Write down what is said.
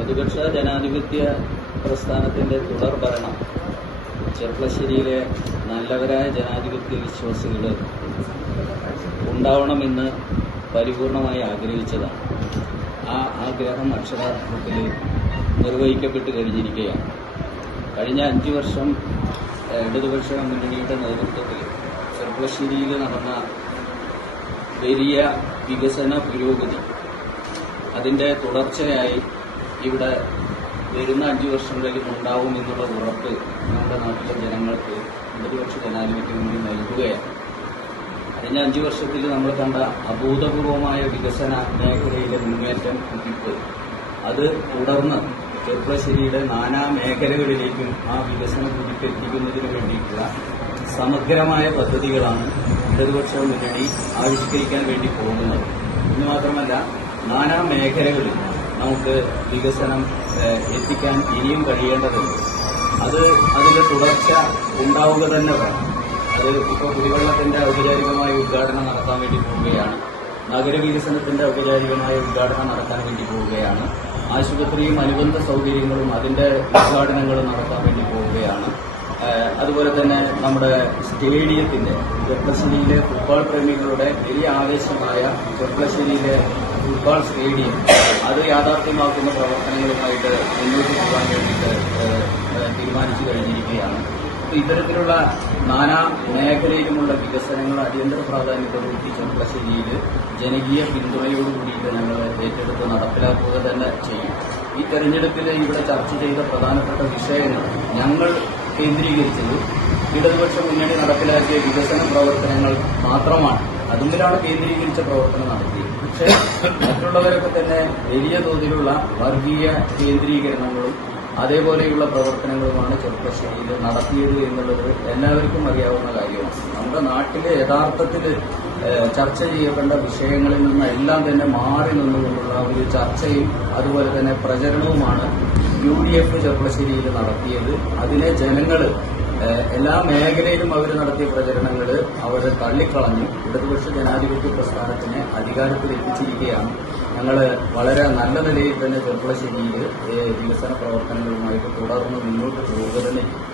ഇടതുപക്ഷ ജനാധിപത്യ പ്രസ്ഥാനത്തിൻ്റെ തുടർ ഭരണം ചെർപ്പളശ്ശേരിയിലെ നല്ലവരായ ജനാധിപത്യ വിശ്വാസികൾ ഉണ്ടാവണമെന്ന് പരിപൂർണമായി ആഗ്രഹിച്ചതാണ്. ആ ആഗ്രഹം അക്ഷരാർത്ഥത്തിൽ നിർവഹിക്കപ്പെട്ട് കഴിഞ്ഞിരിക്കുകയാണ്. കഴിഞ്ഞ 5 വർഷം ഇടതുപക്ഷ മുന്നണിയുടെ നേതൃത്വത്തിൽ ചെർപ്പളശ്ശേരിയിൽ നടന്ന വലിയ വികസന പുരോഗതി, അതിൻ്റെ തുടർച്ചയായി ഇവിടെ വരുന്ന 5 വർഷങ്ങളിലും ഉണ്ടാവും എന്നുള്ള ഉറപ്പ് നമ്മുടെ നാട്ടിലെ ജനങ്ങൾക്ക് ഇടതുപക്ഷ ജനാധിപത്യ മുന്നണി നൽകുകയാണ്. കഴിഞ്ഞ 5 വർഷത്തിൽ നമ്മൾ കണ്ട അഭൂതപൂർവമായ വികസന മേഖലയിലെ മുന്നേറ്റം, കുതിപ്പ്, അത് തുടർന്ന് ചെർപ്പളശ്ശേരിയുടെ നാനാ മേഖലകളിലേക്കും ആ വികസന കുതിപ്പെത്തിക്കുന്നതിന് വേണ്ടിയിട്ടുള്ള സമഗ്രമായ പദ്ധതികളാണ് ഇടതുപക്ഷ മുന്നണി ആവിഷ്കരിക്കാൻ വേണ്ടി പോകുന്നത്. ഇന്ന് മാത്രമല്ല, നാനാ മേഖലകളിൽ നമുക്ക് വികസനം എത്തിക്കാൻ ഇനിയും കഴിയേണ്ടതുണ്ട്. അതിന്റെ തുടർച്ച ഉണ്ടാവുക തന്നെ വേണം. അത് ഇപ്പോൾ കുടിവെള്ളത്തിന്റെ ഔപചാരികമായ ഉദ്ഘാടനം നടത്താൻ വേണ്ടി പോവുകയാണ്. നഗരവികസനത്തിന്റെ ഔപചാരികമായ ഉദ്ഘാടനം നടത്താൻ വേണ്ടി പോവുകയാണ്. ആശുപത്രിയും അനുബന്ധ സൗകര്യങ്ങളും അതിന്റെ ഉദ്ഘാടനങ്ങളും നടത്താൻ വേണ്ടി പോവുകയാണ്. അതുപോലെ തന്നെ നമ്മുടെ സ്റ്റേഡിയത്തിന്റെ, ചെർപ്പളശ്ശേരിയിലെ ഫുട്ബോൾ പ്രേമികളുടെ വലിയ ആവേശമായ ചെർപ്പളശ്ശേരിയിലെ ഫുട്ബോൾ സ്റ്റേഡിയം, അത് യാഥാർത്ഥ്യമാക്കുന്ന പ്രവർത്തനങ്ങളുമായിട്ട് മുന്നോട്ട് പോകാൻ വേണ്ടിയിട്ട് തീരുമാനിച്ചു കഴിഞ്ഞിരിക്കുകയാണ്. ഇത്തരത്തിലുള്ള നാനാ മേഖലയിലുമുള്ള വികസനങ്ങൾ അടിയന്തര പ്രാധാന്യത്തോടുകൂടി ചെർപ്പളശ്ശേരിയിൽ ജനകീയ പിന്തുണയോടുകൂടിയിട്ട് ഞങ്ങൾ ഏറ്റെടുത്ത് നടപ്പിലാക്കുക തന്നെ ചെയ്യും. ഈ തെരഞ്ഞെടുപ്പിൽ ഇവിടെ ചർച്ച ചെയ്ത പ്രധാനപ്പെട്ട വിഷയങ്ങൾ ഞങ്ങൾ കേന്ദ്രീകരിച്ചത് ഇടതുപക്ഷ മുന്നണി നടപ്പിലാക്കിയ വികസന പ്രവർത്തനങ്ങൾ മാത്രമാണ്. അതുമ്പിലാണ് കേന്ദ്രീകരിച്ച പ്രവർത്തനം നടത്തിയത്. പക്ഷേ മറ്റുള്ളവരൊക്കെ തന്നെ വലിയ തോതിലുള്ള വർഗീയ കേന്ദ്രീകരണങ്ങളും അതേപോലെയുള്ള പ്രവർത്തനങ്ങളുമാണ് ചെർപ്പളശ്ശേരിയിൽ നടത്തിയത് എന്നുള്ളത് എല്ലാവർക്കും അറിയാവുന്ന കാര്യമാണ്. നമ്മുടെ നാട്ടിലെ യഥാർത്ഥത്തിൽ ചർച്ച ചെയ്യപ്പെട്ട വിഷയങ്ങളിൽ നിന്നെല്ലാം തന്നെ മാറി നിന്നുകൊണ്ടുള്ള ഒരു ചർച്ചയും അതുപോലെ തന്നെ പ്രചരണവുമാണ് UDF ചെർപ്പളശ്ശേരിയിൽ നടത്തിയത്. അതിനെ ജനങ്ങൾ എല്ലാ മേഖലയിലും അവർ നടത്തിയ പ്രചരണങ്ങൾ അവർ തള്ളിക്കളഞ്ഞു ഇടതുപക്ഷ ജനാധിപത്യ പ്രസ്ഥാനത്തിനെ അധികാരത്തിൽ എത്തിച്ചിരിക്കുകയാണ്. ഞങ്ങൾ വളരെ നല്ല നിലയിൽ തന്നെ ചെർപ്പളശ്ശേരിയിൽ വികസന പ്രവർത്തനങ്ങളുമായിട്ട് തുടർന്ന് മുന്നോട്ട് പോവുക തന്നെ ചെയ്യും.